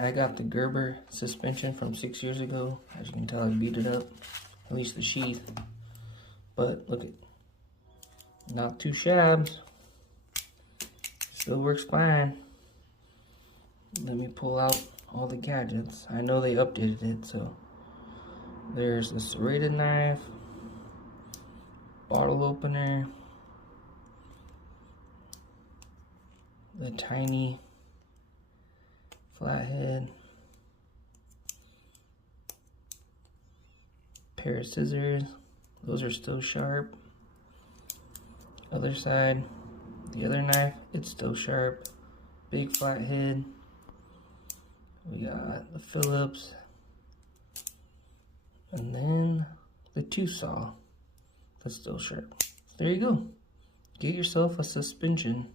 I got the Gerber suspension from 6 years ago. As you can tell, I beat it up, at least the sheath. But look at, not too shabs. Still works fine. Let me pull out all the gadgets. I know they updated it, so there's a serrated knife, bottle opener, the tiny flathead, pair of scissors. Those are still sharp. Other side, the other knife, it's still sharp. Big flathead. We got the Phillips, and then the 2 saw that's still sharp. There you go. Get yourself a suspension.